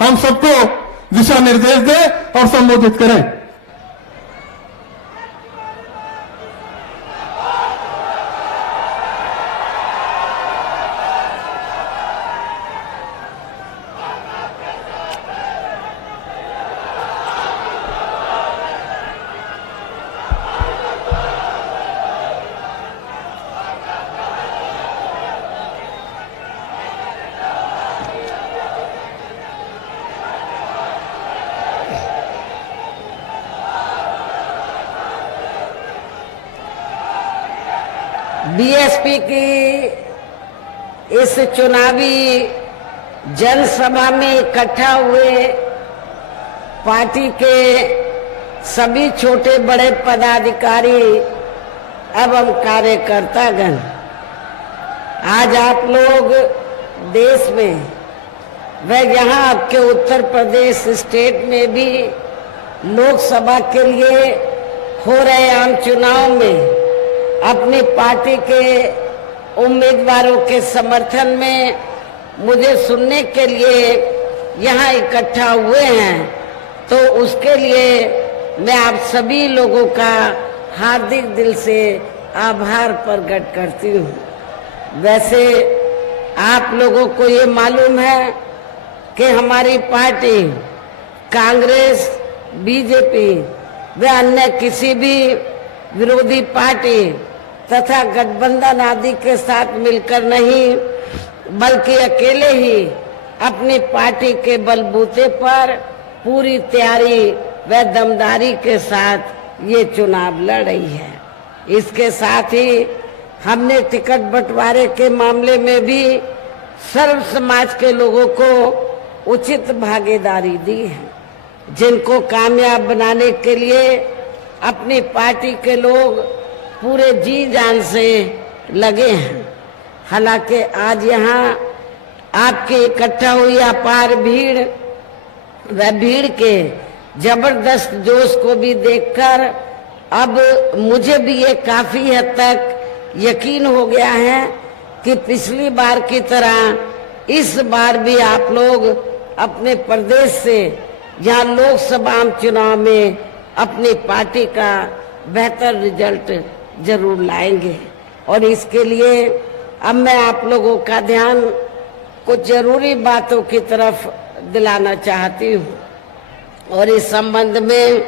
हम सबको दिशा निर्देश दे और संबोधित करें। बीएसपी की इस चुनावी जनसभा में इकट्ठा हुए पार्टी के सभी छोटे बड़े पदाधिकारी एवं कार्यकर्तागण, आज आप लोग देश में व यहाँ आपके उत्तर प्रदेश स्टेट में भी लोकसभा के लिए हो रहे आम चुनाव में अपनी पार्टी के उम्मीदवारों के समर्थन में मुझे सुनने के लिए यहाँ इकट्ठा हुए हैं, तो उसके लिए मैं आप सभी लोगों का हार्दिक दिल से आभार प्रकट करती हूँ। वैसे आप लोगों को ये मालूम है कि हमारी पार्टी कांग्रेस, बीजेपी व अन्य किसी भी विरोधी पार्टी तथा गठबंधन आदि के साथ मिलकर नहीं, बल्कि अकेले ही अपनी पार्टी के बलबूते पर पूरी तैयारी व दमदारी के साथ ये चुनाव लड़ रही है। इसके साथ ही हमने टिकट बंटवारे के मामले में भी सर्व समाज के लोगों को उचित भागीदारी दी है, जिनको कामयाब बनाने के लिए अपनी पार्टी के लोग पूरे जी जान से लगे हैं। हालांकि आज यहाँ आपके इकट्ठा हुई अपार भीड़ व भीड़ के जबरदस्त जोश को भी देखकर अब मुझे भी ये काफी हद तक यकीन हो गया है कि पिछली बार की तरह इस बार भी आप लोग अपने प्रदेश से यहाँ लोकसभा चुनाव में अपनी पार्टी का बेहतर रिजल्ट जरूर लाएंगे। और इसके लिए अब मैं आप लोगों का ध्यान कुछ जरूरी बातों की तरफ दिलाना चाहती हूँ, और इस संबंध में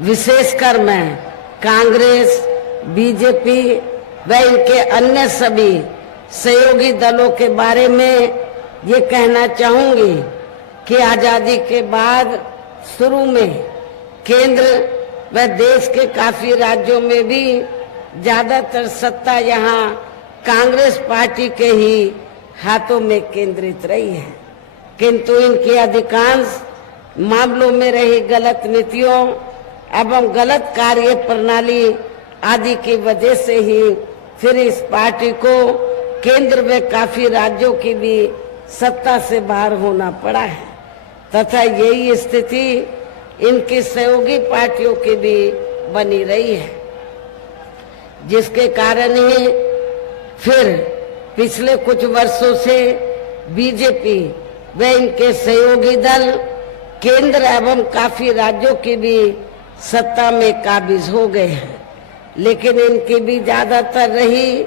विशेषकर मैं कांग्रेस, बीजेपी व इनके अन्य सभी सहयोगी दलों के बारे में ये कहना चाहूंगी कि आजादी के बाद शुरू में केंद्र व देश के काफी राज्यों में भी ज्यादातर सत्ता यहाँ कांग्रेस पार्टी के ही हाथों में केंद्रित रही है, किंतु इनकी अधिकांश मामलों में रही गलत नीतियों एवं गलत कार्य प्रणाली आदि की वजह से ही फिर इस पार्टी को केंद्र में काफी राज्यों की भी सत्ता से बाहर होना पड़ा है, तथा यही स्थिति इनकी सहयोगी पार्टियों की भी बनी रही है, जिसके कारण ही फिर पिछले कुछ वर्षों से बीजेपी व इनके सहयोगी दल केंद्र एवं काफी राज्यों की भी सत्ता में काबिज हो गए हैं। लेकिन इनकी भी ज्यादातर रही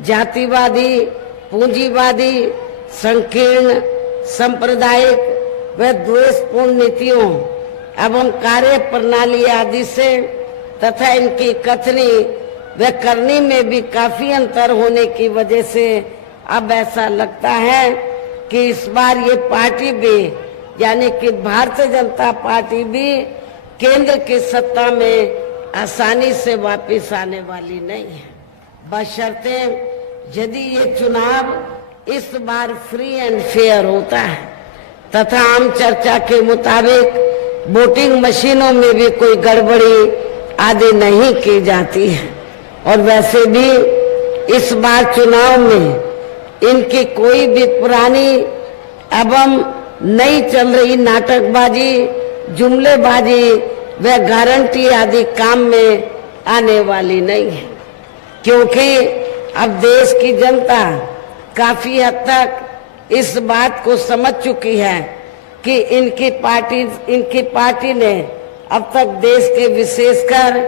जातिवादी, पूंजीवादी, संकीर्ण, सांप्रदायिक व द्वेषपूर्ण नीतियों एवं कार्य प्रणाली आदि से तथा इनकी कथनी व करनी में भी काफी अंतर होने की वजह से अब ऐसा लगता है कि इस बार ये पार्टी भी यानी कि भारतीय जनता पार्टी भी केंद्र की सत्ता में आसानी से वापस आने वाली नहीं है, बशर्ते यदि ये चुनाव इस बार फ्री एंड फेयर होता है तथा आम चर्चा के मुताबिक वोटिंग मशीनों में भी कोई गड़बड़ी आदि नहीं की जाती है। और वैसे भी इस बार चुनाव में इनकी कोई भी पुरानी एवं नई चल रही नाटकबाजी, जुमलेबाजी व गारंटी आदि काम में आने वाली नहीं है, क्योंकि अब देश की जनता काफी हद तक इस बात को समझ चुकी है कि इनकी पार्टी ने अब तक देश के विशेषकर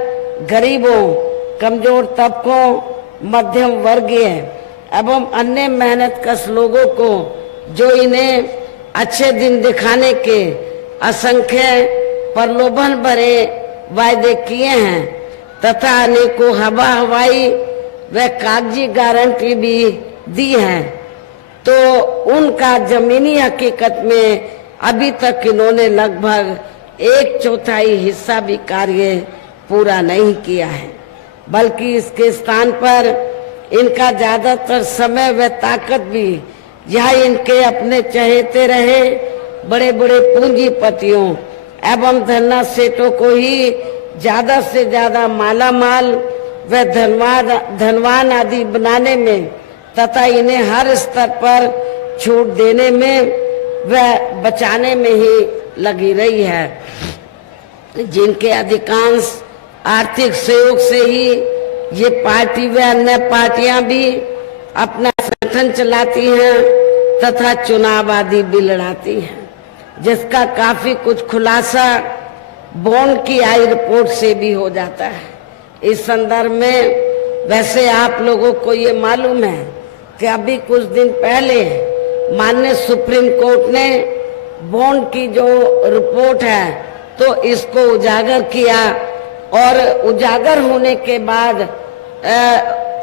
गरीबों, कमजोर तबकों, मध्यम वर्गीय एवं अन्य मेहनतकश लोगों को जो इन्हें अच्छे दिन दिखाने के असंख्य प्रलोभन भरे वायदे किए हैं तथा अनेकों हवाई व कागजी गारंटी भी दी है, तो उनका जमीनी हकीकत में अभी तक इन्होंने लगभग 1/4 हिस्सा भी कार्य पूरा नहीं किया है, बल्कि इसके स्थान पर इनका ज्यादातर समय व ताकत भी यह इनके अपने चहेते रहे बड़े बड़े पूंजीपतियों एवं धनना सेठों को ही ज्यादा से ज्यादा माला माल व धनवान आदि बनाने में तथा इन्हें हर स्तर पर छूट देने में व बचाने में ही लगी रही है, जिनके अधिकांश आर्थिक सहयोग से ही ये पार्टी व अन्य पार्टियां भी अपना संगठन चलाती हैं तथा चुनाव आदि भी लड़ाती हैं, जिसका काफी कुछ खुलासा बॉन्ड की आई रिपोर्ट से भी हो जाता है। इस संदर्भ में वैसे आप लोगों को ये मालूम है कि अभी कुछ दिन पहले माननीय सुप्रीम कोर्ट ने बॉन्ड की जो रिपोर्ट है तो इसको उजागर किया और उजागर होने के बाद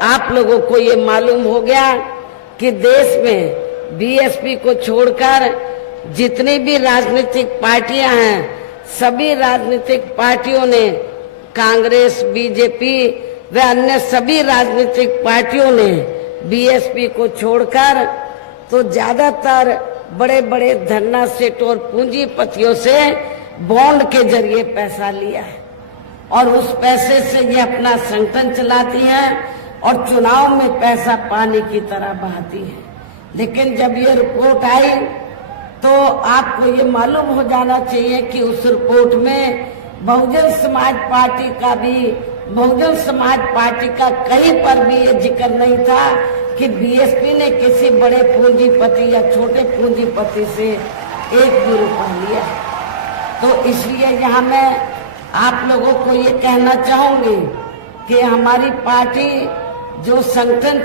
आप लोगों को ये मालूम हो गया कि देश में बीएसपी को छोड़कर जितनी भी राजनीतिक पार्टियां हैं, सभी राजनीतिक पार्टियों ने, कांग्रेस, बीजेपी व अन्य सभी राजनीतिक पार्टियों ने बीएसपी को छोड़कर तो ज्यादातर बड़े बड़े धनना सेठ और पूंजीपतियों से बॉन्ड के जरिए पैसा लिया है और उस पैसे से ये अपना संगठन चलाती है और चुनाव में पैसा पानी की तरह बहाती है। लेकिन जब ये रिपोर्ट आई तो आपको ये मालूम हो जाना चाहिए कि उस रिपोर्ट में बहुजन समाज पार्टी का कहीं पर भी ये जिक्र नहीं था कि बीएसपी ने किसी बड़े पूंजीपति या छोटे पूंजीपति से 1 भी रुपया लिया। तो इसलिए यहाँ मैं आप लोगों को ये कहना चाहूंगी कि हमारी पार्टी जो संगठन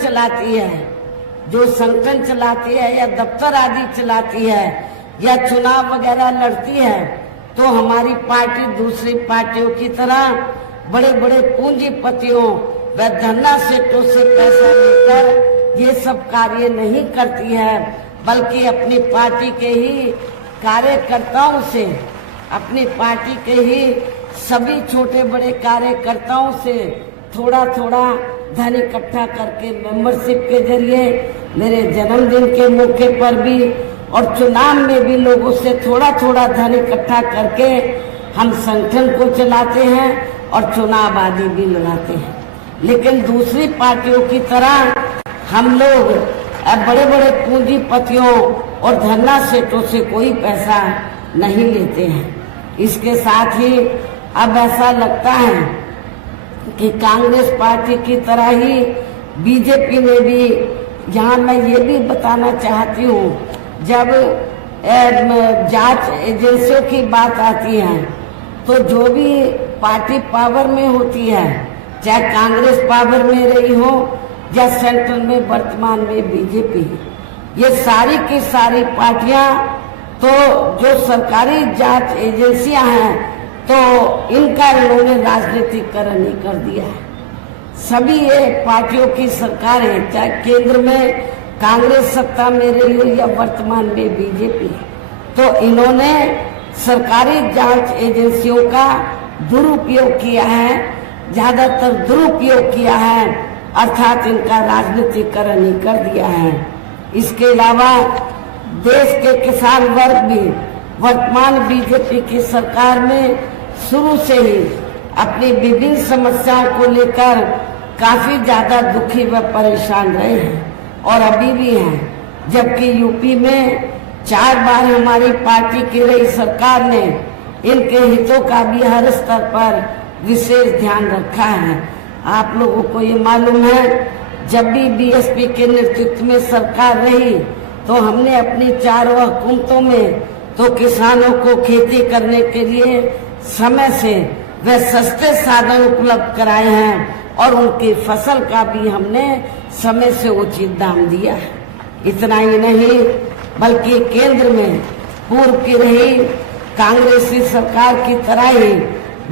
चलाती है या दफ्तर आदि चलाती है या चुनाव वगैरह लड़ती है, तो हमारी पार्टी दूसरी पार्टियों की तरह बड़े बड़े पूंजीपतियों व धनना सेठों से पैसा लेकर ये सब कार्य नहीं करती है, बल्कि अपनी पार्टी के ही कार्यकर्ताओं से, अपनी पार्टी के ही सभी छोटे बड़े कार्यकर्ताओं से थोड़ा थोड़ा धन इकट्ठा करके मेंबरशिप के जरिए, मेरे जन्मदिन के मौके पर भी और चुनाव में भी लोगों से थोड़ा थोड़ा धन इकट्ठा करके हम संगठन को चलाते हैं और चुनाव आदि भी लड़ाते हैं। लेकिन दूसरी पार्टियों की तरह हम लोग बड़े बड़े पूंजीपतियों और धनना सेठों से कोई पैसा नहीं लेते हैं। इसके साथ ही अब ऐसा लगता है कि कांग्रेस पार्टी की तरह ही बीजेपी ने भी, यहाँ मैं ये भी बताना चाहती हूँ, जब जांच एजेंसियों की बात आती है तो जो भी पार्टी पावर में होती है, चाहे कांग्रेस पावर में रही हो या सेंट्रल में वर्तमान में बीजेपी, ये सारी की सारी पार्टियां तो जो सरकारी जांच एजेंसियां हैं तो इनका इन्होंने राजनीतिकरण ही कर दिया है। सभी ये पार्टियों की सरकार है, चाहे केंद्र में कांग्रेस सत्ता में रही हो या वर्तमान में बीजेपी, तो इन्होंने सरकारी जांच एजेंसियों का दुरुपयोग किया है, ज्यादातर दुरुपयोग किया है, अर्थात इनका राजनीतिकरण ही कर दिया है। इसके अलावा देश के किसान वर्ग भी वर्तमान बीजेपी की सरकार में शुरू से ही अपनी विभिन्न समस्याओं को लेकर काफी ज्यादा दुखी व परेशान रहे हैं और अभी भी हैं। जबकि यूपी में 4 बार हमारी पार्टी की रही सरकार ने इनके हितों का भी हर स्तर पर विशेष ध्यान रखा है। आप लोगों को ये मालूम है, जब भी बीएसपी के नेतृत्व में सरकार रही तो हमने अपनी 4 हुकूमतों में तो किसानों को खेती करने के लिए समय से वे सस्ते साधन उपलब्ध कराए हैं और उनकी फसल का भी हमने समय से उचित दाम दिया है। इतना ही नहीं बल्कि केंद्र में पूर्व की रही कांग्रेसी सरकार की तरह ही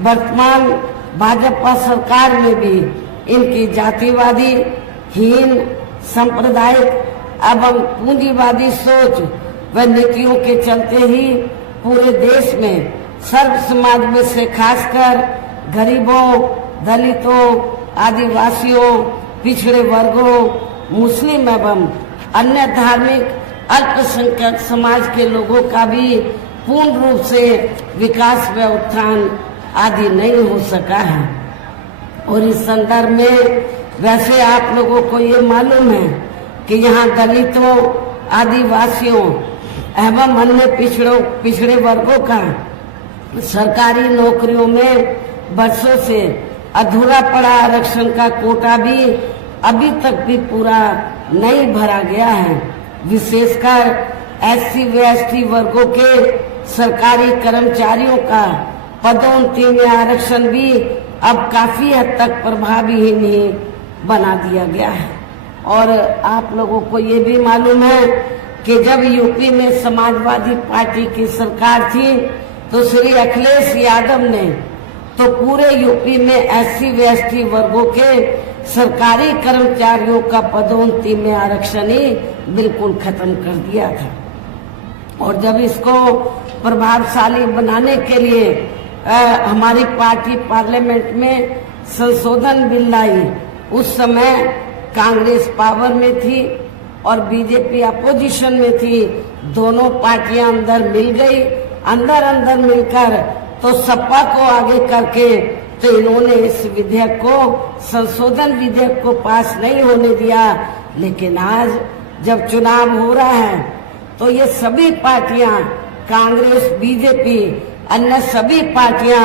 वर्तमान भाजपा सरकार में भी इनकी जातिवादी, हीन, सांप्रदायिक एवं पूंजीवादी सोच व नीतियों के चलते ही पूरे देश में सर्व समाज में से खासकर गरीबों, दलितों, आदिवासियों, पिछड़े वर्गों, मुस्लिम एवं अन्य धार्मिक अल्पसंख्यक समाज के लोगों का भी पूर्ण रूप से विकास व उत्थान आदि नहीं हो सका है। और इस संदर्भ में वैसे आप लोगों को ये मालूम है कि यहाँ दलितों, आदिवासियों एवं अन्य पिछड़े वर्गों का सरकारी नौकरियों में वर्षों से अधूरा पड़ा आरक्षण का कोटा भी अभी तक भी पूरा नहीं भरा गया है। विशेषकर SC व ST वर्गों के सरकारी कर्मचारियों का पदोन्नति में आरक्षण भी अब काफी हद तक प्रभावी ही नहीं बना दिया गया है। और आप लोगों को ये भी मालूम है कि जब यूपी में समाजवादी पार्टी की सरकार थी तो श्री अखिलेश यादव ने तो पूरे यूपी में SC व ST वर्गों के सरकारी कर्मचारियों का पदोन्नति में आरक्षण ही बिल्कुल खत्म कर दिया था। और जब इसको प्रभावशाली बनाने के लिए हमारी पार्टी पार्लियामेंट में संशोधन बिल लाई, उस समय कांग्रेस पावर में थी और बीजेपी अपोजिशन में थी। दोनों पार्टियां अंदर मिल गई, अंदर मिलकर तो सपा को आगे करके तो इन्होंने इस विधेयक को, संशोधन विधेयक को पास नहीं होने दिया। लेकिन आज जब चुनाव हो रहा है तो ये सभी पार्टियां, कांग्रेस, बीजेपी, अन्य सभी पार्टियां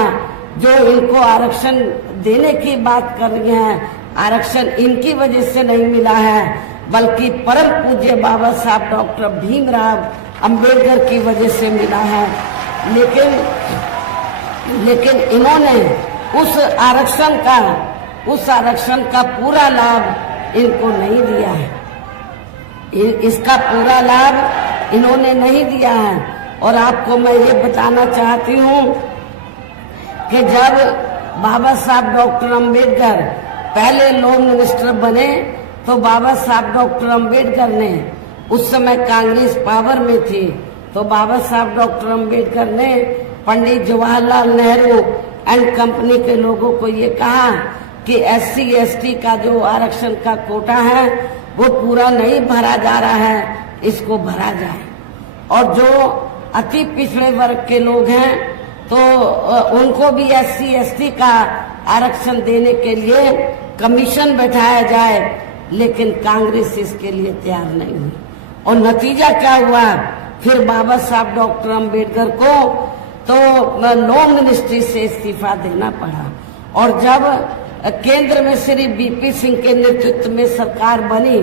जो इनको आरक्षण देने की बात कर रही हैं, आरक्षण इनकी वजह से नहीं मिला है बल्कि परम पूज्य बाबा साहब डॉक्टर भीमराव अंबेडकर की वजह से मिला है। लेकिन इन्होंने उस आरक्षण का पूरा लाभ इनको नहीं दिया है। इसका पूरा लाभ इन्होंने नहीं दिया है। और आपको मैं ये बताना चाहती हूँ कि जब बाबा साहब डॉक्टर अंबेडकर पहले लॉ मिनिस्टर बने तो बाबा साहब डॉक्टर अंबेडकर ने, उस समय कांग्रेस पावर में थी, तो बाबा साहब डॉक्टर अंबेडकर ने पंडित जवाहरलाल नेहरू एंड कंपनी के लोगों को ये कहा कि SC ST का जो आरक्षण का कोटा है वो पूरा नहीं भरा जा रहा है, इसको भरा जाए। और जो अति पिछड़े वर्ग के लोग हैं तो उनको भी SC ST का आरक्षण देने के लिए कमीशन बैठाया जाए, लेकिन कांग्रेस इसके लिए तैयार नहीं हुई। और नतीजा क्या हुआ, फिर बाबा साहब डॉक्टर अंबेडकर को तो लॉ मिनिस्ट्री से इस्तीफा देना पड़ा। और जब केंद्र में श्री BP सिंह के नेतृत्व में सरकार बनी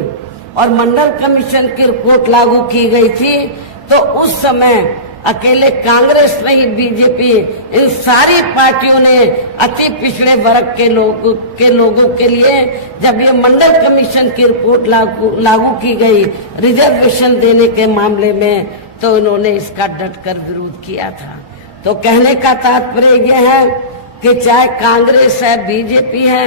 और मंडल कमीशन की रिपोर्ट लागू की गई थी, तो उस समय अकेले कांग्रेस नहीं, बीजेपी, इन सारी पार्टियों ने अति पिछड़े वर्ग के लोगों के लिए जब ये मंडल कमीशन की रिपोर्ट लागू की गई रिजर्वेशन देने के मामले में, तो इन्होंने इसका डटकर विरोध किया था। तो कहने का तात्पर्य यह है कि चाहे कांग्रेस है, बीजेपी है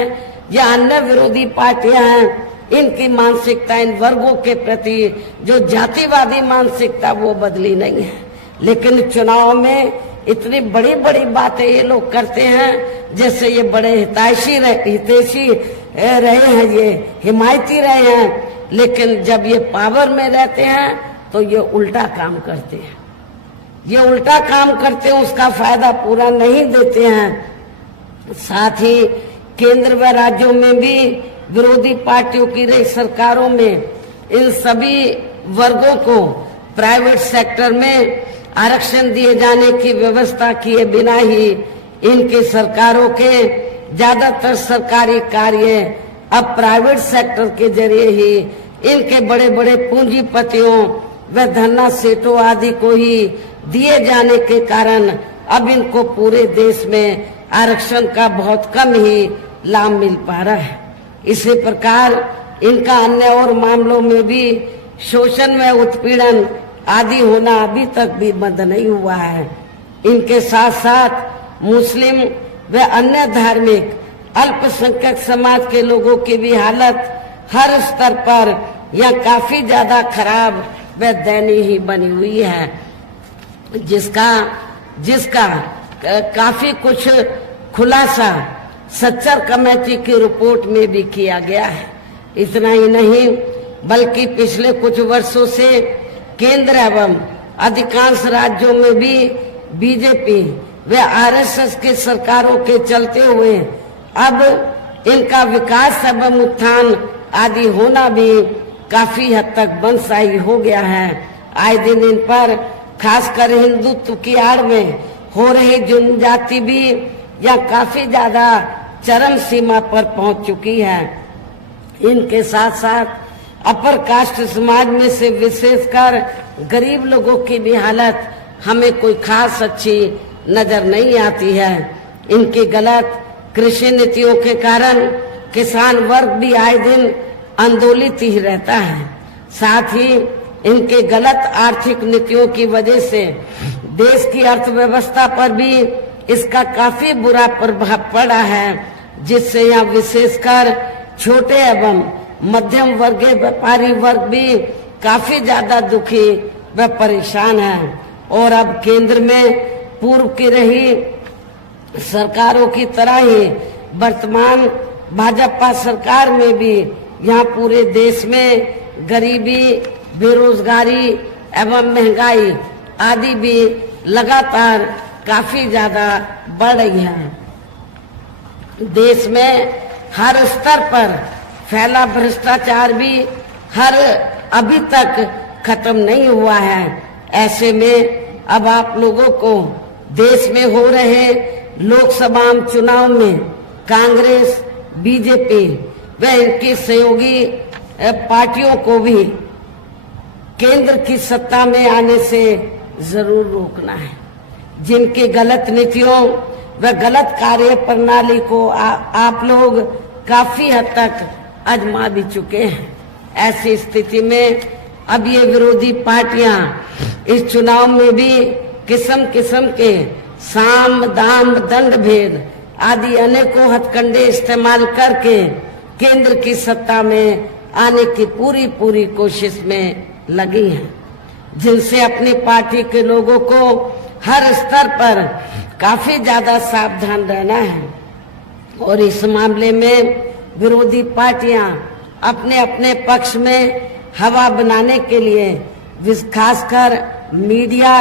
या अन्य विरोधी पार्टियां हैं, इनकी मानसिकता, इन वर्गों के प्रति जो जातिवादी मानसिकता वो बदली नहीं है। लेकिन चुनाव में इतनी बड़ी बड़ी बातें ये लोग करते हैं जैसे ये बड़े हितैषी रहे हैं, ये हिमायती रहे हैं, लेकिन जब ये पावर में रहते हैं तो ये उल्टा काम करते हैं। ये उल्टा काम करते हैं, उसका फायदा पूरा नहीं देते हैं। साथ ही केंद्र व राज्यों में भी विरोधी पार्टियों की रही सरकारों में इन सभी वर्गों को प्राइवेट सेक्टर में आरक्षण दिए जाने की व्यवस्था किए बिना ही इनके सरकारों के ज्यादातर सरकारी कार्य अब प्राइवेट सेक्टर के जरिए ही इनके बड़े बड़े पूंजीपतियों व धन्ना सेठों आदि को ही दिए जाने के कारण अब इनको पूरे देश में आरक्षण का बहुत कम ही लाभ मिल पा रहा है। इसी प्रकार इनका अन्य और मामलों में भी शोषण में उत्पीड़न आदि होना अभी तक भी बंद नहीं हुआ है। इनके साथ साथ मुस्लिम व अन्य धार्मिक अल्पसंख्यक समाज के लोगों की भी हालत हर स्तर पर यह काफी ज्यादा खराब व दयनीय ही बनी हुई है, जिसका काफी कुछ खुलासा सच्चर कमेटी की रिपोर्ट में भी किया गया है। इतना ही नहीं बल्कि पिछले कुछ वर्षों से केंद्र एवं अधिकांश राज्यों में भी बीजेपी व आरएसएस की सरकारों के चलते हुए अब इनका विकास एवं उत्थान आदि होना भी काफी हद तक बंदशाही हो गया है। आए दिन इन पर खासकर हिंदुत्व की आड़ में हो रही जनजाति भी या काफी ज्यादा चरम सीमा पर पहुंच चुकी है। इनके साथ साथ अपर कास्ट समाज में से विशेषकर गरीब लोगों की भी हालत हमें कोई खास अच्छी नजर नहीं आती है। इनकी गलत कृषि नीतियों के कारण किसान वर्ग भी आए दिन आंदोलित ही रहता है। साथ ही इनके गलत आर्थिक नीतियों की वजह से देश की अर्थव्यवस्था पर भी इसका काफी बुरा प्रभाव पड़ा है, जिससे यहाँ विशेषकर छोटे एवं मध्यम वर्गीय व्यापारी वर्ग भी काफी ज्यादा दुखी व परेशान है। और अब केंद्र में पूर्व की रही सरकारों की तरह ही वर्तमान भाजपा सरकार में भी यहाँ पूरे देश में गरीबी, बेरोजगारी एवं महंगाई आदि भी लगातार काफी ज्यादा बढ़ रही है। देश में हर स्तर पर फैला भ्रष्टाचार भी अभी तक खत्म नहीं हुआ है। ऐसे में अब आप लोगों को देश में हो रहे लोकसभा चुनाव में कांग्रेस, बीजेपी व इनकी सहयोगी पार्टियों को भी केंद्र की सत्ता में आने से जरूर रोकना है। जिनकी गलत नीतियों व गलत कार्य प्रणाली को आप लोग काफी हद तक आजमा भी चुके हैं। ऐसी स्थिति में अब ये विरोधी पार्टियां इस चुनाव में भी किस्म किस्म के साम, दाम, दंड भेद आदि अनेकों हथकंडे इस्तेमाल करके केंद्र की सत्ता में आने की पूरी कोशिश में लगी हैं, जिनसे अपनी पार्टी के लोगों को हर स्तर पर काफी ज्यादा सावधान रहना है। और इस मामले में विरोधी पार्टियां अपने अपने पक्ष में हवा बनाने के लिए खासकर मीडिया,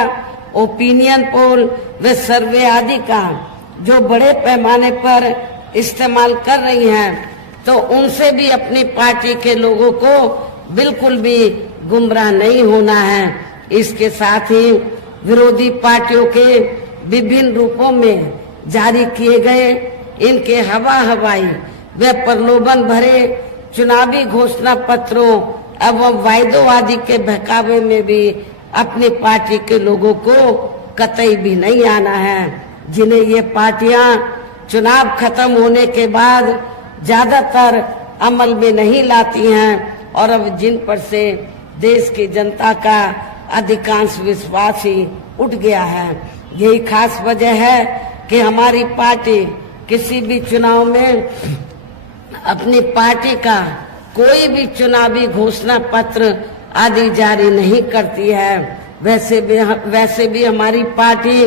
ओपिनियन पोल व सर्वे आदि का जो बड़े पैमाने पर इस्तेमाल कर रही हैं, तो उनसे भी अपनी पार्टी के लोगों को बिल्कुल भी गुमराह नहीं होना है। इसके साथ ही विरोधी पार्टियों के विभिन्न रूपों में जारी किए गए इनके हवाई व प्रलोभन भरे चुनावी घोषणा पत्रों एवं वायदों आदि के बहकावे में भी अपनी पार्टी के लोगों को कतई भी नहीं आना है, जिन्हें ये पार्टियां चुनाव खत्म होने के बाद ज्यादातर अमल में नहीं लाती हैं और अब जिन पर से देश की जनता का अधिकांश विश्वास ही उठ गया है। यही खास वजह है कि हमारी पार्टी किसी भी चुनाव में अपनी पार्टी का कोई भी चुनावी घोषणा पत्र आदि जारी नहीं करती है। वैसे भी हमारी पार्टी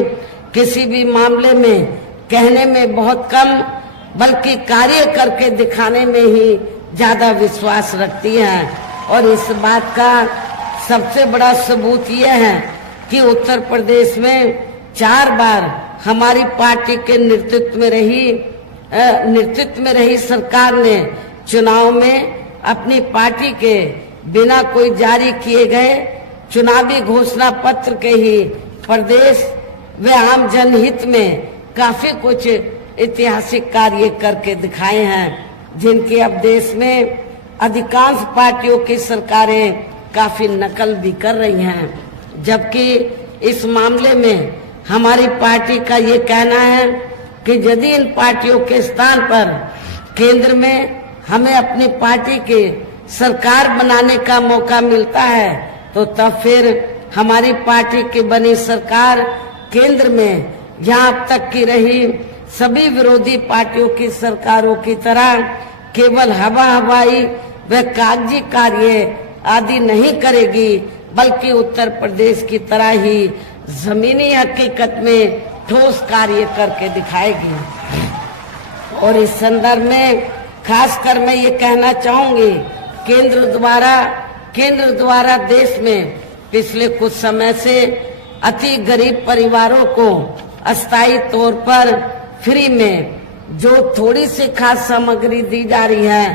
किसी भी मामले में कहने में बहुत कम बल्कि कार्य करके दिखाने में ही ज्यादा विश्वास रखती है। और इस बात का सबसे बड़ा सबूत यह है कि उत्तर प्रदेश में 4 बार हमारी पार्टी के नेतृत्व में रही सरकार ने चुनाव में अपनी पार्टी के बिना कोई जारी किए गए चुनावी घोषणा पत्र के ही प्रदेश व आम जनहित में काफी कुछ ऐतिहासिक कार्य करके दिखाए हैं, जिनकी अब देश में अधिकांश पार्टियों की सरकारें काफी नकल भी कर रही हैं। जबकि इस मामले में हमारी पार्टी का ये कहना है कि यदि इन पार्टियों के स्थान पर केंद्र में हमें अपनी पार्टी के सरकार बनाने का मौका मिलता है तो तब फिर हमारी पार्टी की बनी सरकार केंद्र में यहाँ अब तक की रही सभी विरोधी पार्टियों की सरकारों की तरह केवल हवाई व कागजी कार्य आदि नहीं करेगी, बल्कि उत्तर प्रदेश की तरह ही जमीनी हकीकत में ठोस कार्य करके दिखाएगी। और इस संदर्भ में खासकर मैं ये कहना चाहूंगी, केंद्र द्वारा देश में पिछले कुछ समय से अति गरीब परिवारों को अस्थायी तौर पर फ्री में जो थोड़ी सी खाद्य सामग्री दी जा रही है,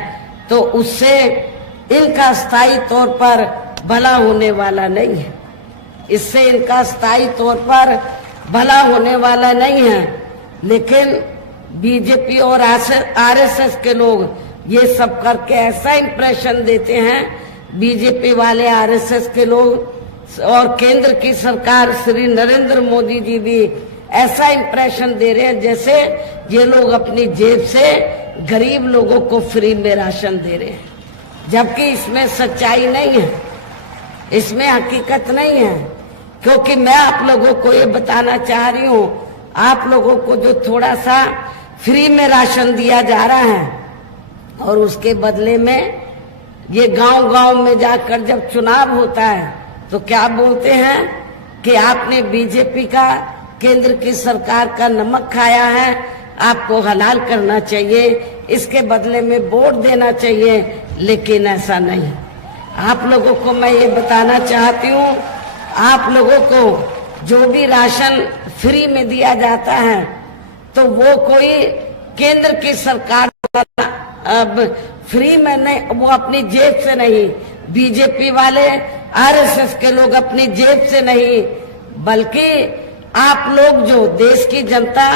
तो उससे इनका स्थायी तौर पर भला होने वाला नहीं है। इससे इनका स्थायी तौर पर भला होने वाला नहीं है। लेकिन बीजेपी और आरएसएस के लोग ये सब करके ऐसा इंप्रेशन देते हैं, बीजेपी वाले, आरएसएस के लोग और केंद्र की सरकार श्री नरेंद्र मोदी जी भी ऐसा इंप्रेशन दे रहे हैं जैसे ये लोग अपनी जेब से गरीब लोगों को फ्री में राशन दे रहे हैं, जबकि इसमें सच्चाई नहीं है, इसमें हकीकत नहीं है। क्योंकि मैं आप लोगों को ये बताना चाह रही हूँ, आप लोगों को जो थोड़ा सा फ्री में राशन दिया जा रहा है और उसके बदले में ये गांव-गांव में जाकर जब चुनाव होता है तो क्या बोलते हैं कि आपने बीजेपी का, केंद्र की सरकार का नमक खाया है, आपको हलाल करना चाहिए, इसके बदले में वोट देना चाहिए। लेकिन ऐसा नहीं। आप लोगों को मैं ये बताना चाहती हूँ, आप लोगों को जो भी राशन फ्री में दिया जाता है तो वो कोई केंद्र की सरकार अब फ्री में नहीं, वो अपनी जेब से नहीं, बीजेपी वाले, आरएसएस के लोग अपनी जेब से नहीं, बल्कि आप लोग जो देश की जनता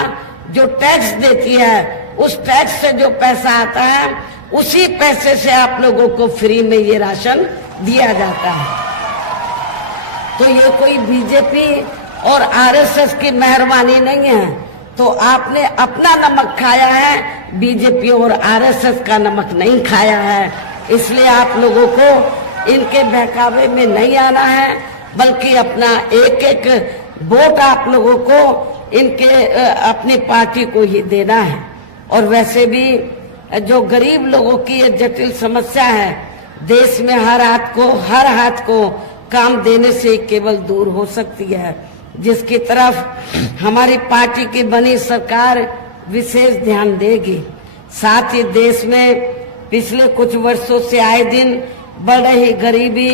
जो टैक्स देती है, उस टैक्स से जो पैसा आता है उसी पैसे से आप लोगों को फ्री में ये राशन दिया जाता है। तो ये कोई बीजेपी और आरएसएस की मेहरबानी नहीं है। तो आपने अपना नमक खाया है, बीजेपी और आरएसएस का नमक नहीं खाया है। इसलिए आप लोगों को इनके बहकावे में नहीं आना है, बल्कि अपना एक एक वोट आप लोगों को इनके अपनी पार्टी को ही देना है। और वैसे भी जो गरीब लोगों की ये जटिल समस्या है, देश में हर हाथ को काम देने से केवल दूर हो सकती है, जिसकी तरफ हमारी पार्टी की बनी सरकार विशेष ध्यान देगी। साथ ही देश में पिछले कुछ वर्षों से आए दिन बढ़ रही गरीबी,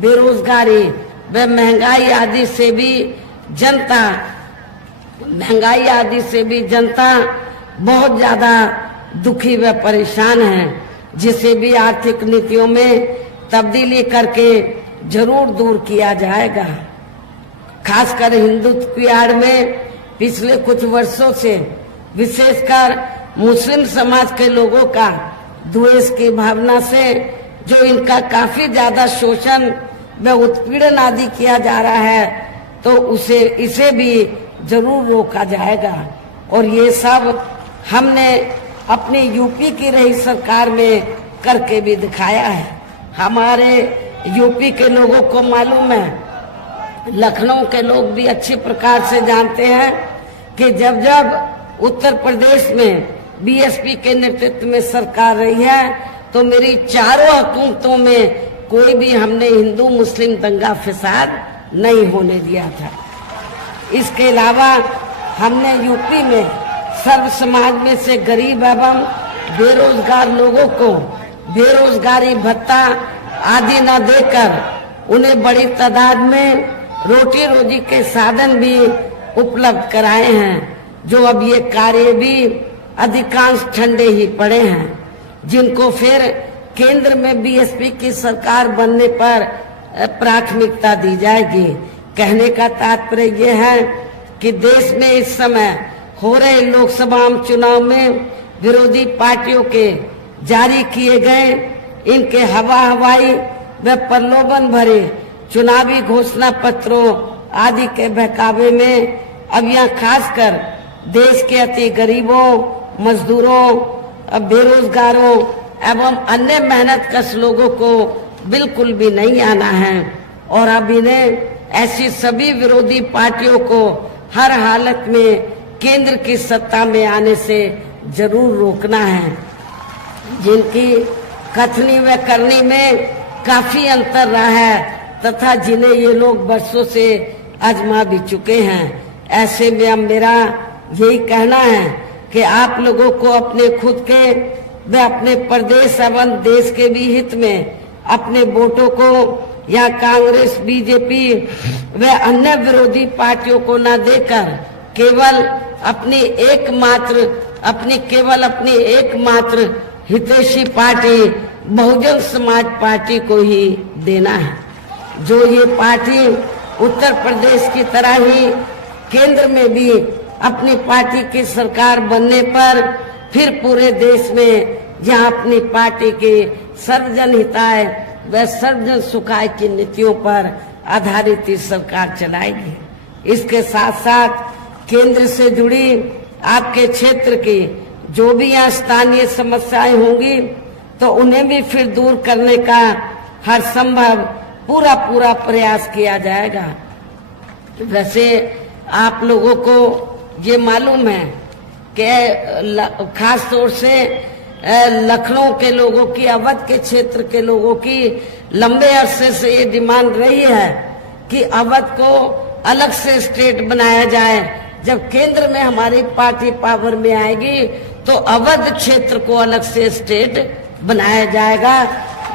बेरोजगारी व महंगाई आदि से भी जनता बहुत ज्यादा दुखी व परेशान है, जिसे भी आर्थिक नीतियों में तब्दीली करके जरूर दूर किया जाएगा। खासकर हिंदुत्व की आड़ में पिछले कुछ वर्षों से विशेषकर मुस्लिम समाज के लोगों का द्वेष की भावना से जो इनका काफी ज्यादा शोषण व उत्पीड़न आदि किया जा रहा है, तो इसे भी जरूर रोका जाएगा। और ये सब हमने अपनी यूपी की रही सरकार में करके भी दिखाया है। हमारे यूपी के लोगों को मालूम है, लखनऊ के लोग भी अच्छी प्रकार से जानते हैं कि जब उत्तर प्रदेश में बीएसपी के नेतृत्व में सरकार रही है तो मेरी चारों हुकूमतों में कोई भी हमने हिंदू मुस्लिम दंगा फसाद नहीं होने दिया था। इसके अलावा हमने यूपी में सर्व समाज में से गरीब एवं बेरोजगार लोगों को बेरोजगारी भत्ता आदि न देकर उन्हें बड़ी तादाद में रोटी रोजी के साधन भी उपलब्ध कराए हैं, जो अब ये कार्य भी अधिकांश ठंडे ही पड़े हैं, जिनको फिर केंद्र में बीएसपी की सरकार बनने पर प्राथमिकता दी जाएगी। कहने का तात्पर्य यह है कि देश में इस समय हो रहे लोकसभा चुनाव में विरोधी पार्टियों के जारी किए गए इनके हवाई व प्रलोभन भरे चुनावी घोषणा पत्रों आदि के बहकावे में अब यहाँ खासकर देश के अति गरीबों, मजदूरों, बेरोजगारों एवं अन्य मेहनतकश लोगों को बिल्कुल भी नहीं आना है और अब इन्हें ऐसी सभी विरोधी पार्टियों को हर हालत में केंद्र की सत्ता में आने से जरूर रोकना है, जिनकी कथनी व करनी में काफी अंतर रहा है तथा जिन्हें ये लोग बरसों से आजमा भी चुके हैं। ऐसे में अब मेरा यही कहना है कि आप लोगों को अपने खुद के व अपने प्रदेश एवं देश के भी हित में अपने वोटों को या कांग्रेस, बीजेपी व अन्य विरोधी पार्टियों को न देकर केवल अपनी एकमात्र हितैषी पार्टी बहुजन समाज पार्टी को ही देना है, जो ये पार्टी उत्तर प्रदेश की तरह ही केंद्र में भी अपनी पार्टी की सरकार बनने पर फिर पूरे देश में जहां अपनी पार्टी के सर्वजन हिताय व सर्वजन सुखाय की नीतियों पर आधारित ही सरकार चलाएगी। इसके साथ साथ केंद्र से जुड़ी आपके क्षेत्र की जो भी यहाँ स्थानीय समस्याएं होंगी तो उन्हें भी फिर दूर करने का हर संभव पूरा प्रयास किया जाएगा। वैसे आप लोगों को ये मालूम है कि खास तौर से लखनऊ के लोगों की, अवध के क्षेत्र के लोगों की लंबे अरसे से ये डिमांड रही है कि अवध को अलग से स्टेट बनाया जाए। जब केंद्र में हमारी पार्टी पावर में आएगी तो अवध क्षेत्र को अलग से स्टेट बनाया जाएगा,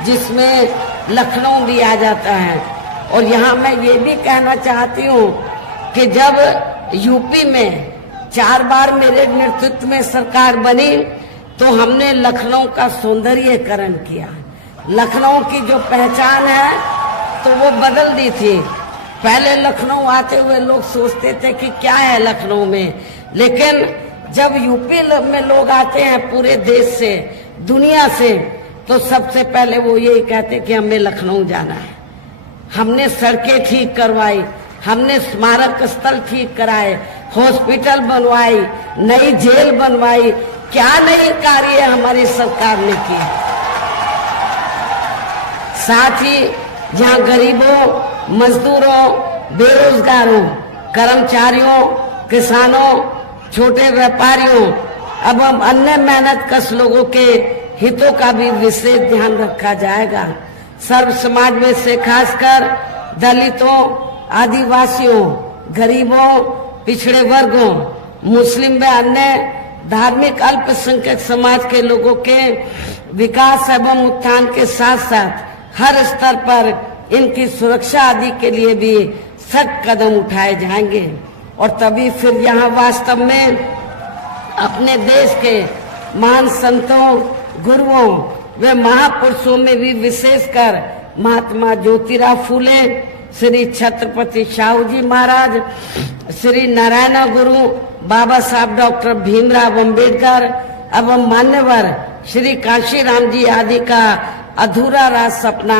जिसमें लखनऊ भी आ जाता है। और यहाँ मैं ये भी कहना चाहती हूँ कि जब यूपी में 4 बार मेरे नेतृत्व में सरकार बनी तो हमने लखनऊ का सौंदर्यीकरण किया। लखनऊ की जो पहचान है तो वो बदल दी थी। पहले लखनऊ आते हुए लोग सोचते थे कि क्या है लखनऊ में, लेकिन जब यूपी में लोग आते हैं पूरे देश से, दुनिया से, तो सबसे पहले वो यही कहते कि हमें लखनऊ जाना है। हमने सड़कें ठीक करवाई, हमने स्मारक स्थल ठीक कराए, हॉस्पिटल बनवाई, नई जेल बनवाई, क्या नई कार्य हमारी सरकार ने किए। साथ ही जहाँ गरीबों, मजदूरों, बेरोजगारों, कर्मचारियों, किसानों, छोटे व्यापारियों एवं अन्य मेहनतकश लोगों के हितों का भी विशेष ध्यान रखा जाएगा। सर्व समाज में से खासकर दलितों, आदिवासियों, गरीबों, पिछड़े वर्गों, मुस्लिम व अन्य धार्मिक अल्पसंख्यक समाज के लोगों के विकास एवं उत्थान के साथ साथ हर स्तर पर इनकी सुरक्षा आदि के लिए भी सख्त कदम उठाए जाएंगे। और तभी फिर यहाँ वास्तव में अपने देश के महान संतों, गुरुओं व महापुरुषों में भी विशेषकर महात्मा ज्योतिराव फूले, श्री छत्रपति शाहू जी महाराज, श्री नारायण गुरु बाबा साहब डॉक्टर भीमराव अंबेडकर एवं मान्यवर श्री कांशीराम जी आदि का अधूरा राज सपना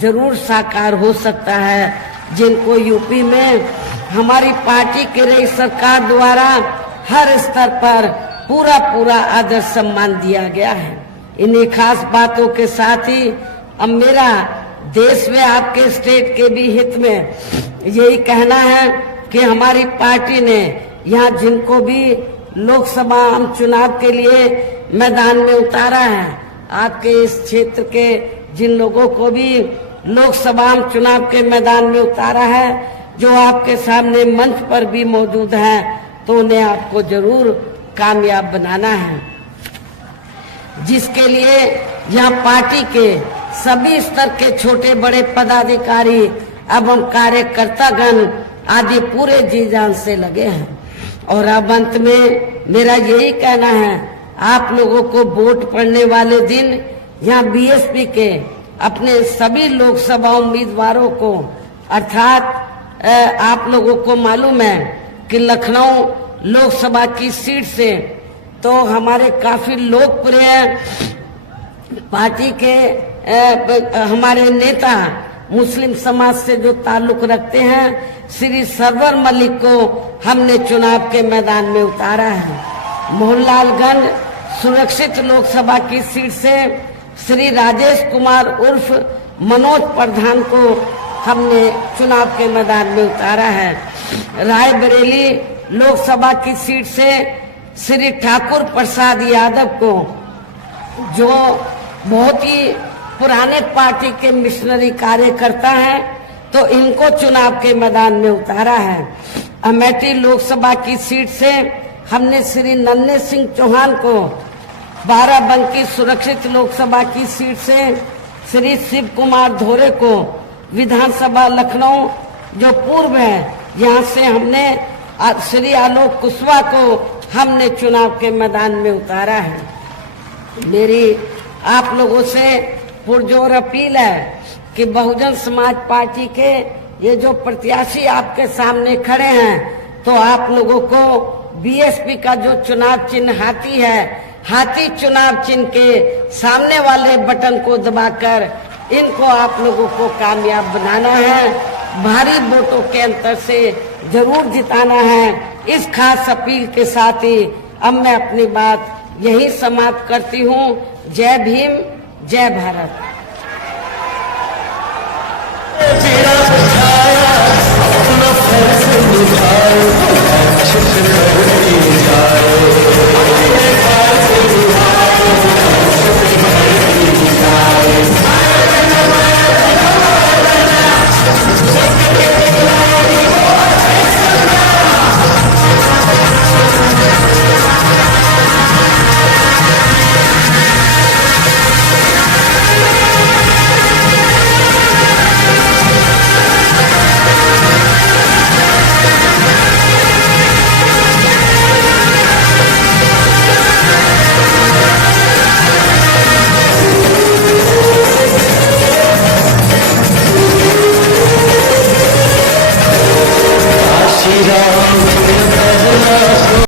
जरूर साकार हो सकता है, जिनको यूपी में हमारी पार्टी की रही सरकार द्वारा हर स्तर पर पूरा आदर सम्मान दिया गया है। इन्हीं खास बातों के साथ ही अब मेरा देश में आपके स्टेट के भी हित में यही कहना है कि हमारी पार्टी ने यहाँ जिनको भी लोकसभा आम चुनाव के लिए मैदान में उतारा है, आपके इस क्षेत्र के जिन लोगों को भी लोकसभा आम चुनाव के मैदान में उतारा है, जो आपके सामने मंच पर भी मौजूद है, तो उन्हें आपको जरूर कामयाब बनाना है, जिसके लिए यहाँ पार्टी के सभी स्तर के छोटे बड़े पदाधिकारी एवं कार्यकर्तागण आदि पूरे जी जान से लगे हैं। और अब अंत में मेरा यही कहना है, आप लोगों को वोट पड़ने वाले दिन यहाँ बीएसपी के अपने सभी लोकसभा उम्मीदवारों को, अर्थात आप लोगों को मालूम है कि लखनऊ लोकसभा की सीट से तो हमारे काफी लोकप्रिय पार्टी के हमारे नेता मुस्लिम समाज से जो ताल्लुक रखते हैं, श्री सरवर मलिक को हमने चुनाव के मैदान में उतारा है। मोहनलालगंज सुरक्षित लोकसभा की सीट से श्री राजेश कुमार उर्फ मनोज प्रधान को हमने चुनाव के मैदान में उतारा है। रायबरेली लोकसभा की सीट से श्री ठाकुर प्रसाद यादव को, जो बहुत ही पुराने पार्टी के मिशनरी कार्यकर्ता हैं, तो इनको चुनाव के मैदान में उतारा है। अमेठी लोकसभा की सीट से हमने श्री नन्हे सिंह चौहान को, बाराबंकी सुरक्षित लोकसभा की सीट से श्री शिव कुमार धोरे को, विधानसभा लखनऊ जो पूर्व है यहाँ से हमने श्री आलोक कुशवाहा को हमने चुनाव के मैदान में उतारा है। मेरी आप लोगों से पुरजोर अपील है कि बहुजन समाज पार्टी के ये जो प्रत्याशी आपके सामने खड़े हैं, तो आप लोगों को बीएसपी का जो चुनाव चिन्ह हाथी है, हाथी चुनाव चिन्ह के सामने वाले बटन को दबाकर इनको आप लोगों को कामयाब बनाना है, भारी वोटों के अंतर से जरूर जिताना है। इस खास अपील के साथ ही अब मैं अपनी बात यही समाप्त करती हूँ। जय भीम, जय भारत। अपना फर्ज निभाओ।